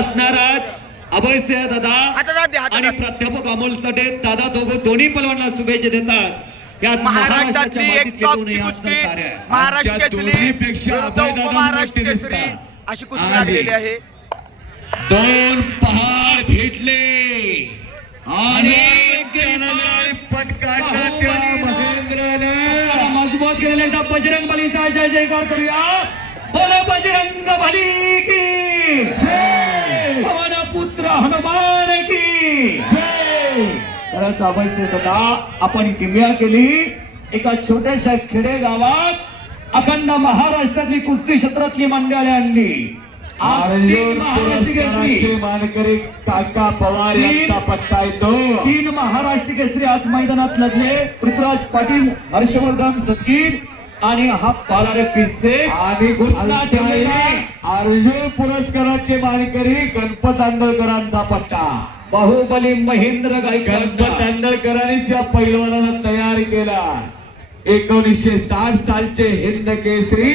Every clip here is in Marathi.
असणार आहेत. अभयसिंह दादा आणि प्राध्यापक अमोल सटे. दादा दोघं दोन्ही पलवांना शुभेच्छा देतात. महाराष्ट्रातली महाराष्ट्राच्या एक टॉपची कुस्ती. महाराष्ट्र केसरी केसरी. अशी. लागलेली आहे. दोन पहाड भेटले. आणि मजबूत केलेले बजरंग बलीचा जय जयकार करूया. बोला बजरंग बली पुत्र हनुमान की। खरंच अवश्य दादा आपण किमया केली. एका छोट्याशा खेडे गावात अखंड महाराष्ट्रातली कुस्ती क्षेत्रातली मंडळी आणली. तीन महाराष्ट्र केसरी. मानकरी काका पवार यांचा पट्टा येतो. तीन महाराष्ट्र केसरी आज मैदानात लढले. पृथ्वीराज पाटील हर्षवर्धन सतीर आणि हा पालारे पिस्से आणि अर्जुन पुरस्काराचे मानकरी गणपत आंदळकरांचा पट्टा. बाहुबली महेंद्र गणपत आंदळकरांच्या पैलवानाला तयार केला. एकोणीसशे साठ सालचे हिंद केसरी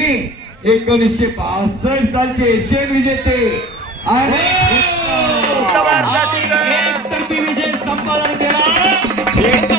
एकोणीसशे बासष्ट सालचे एशियन विजेते आणि विजय संपादन केला.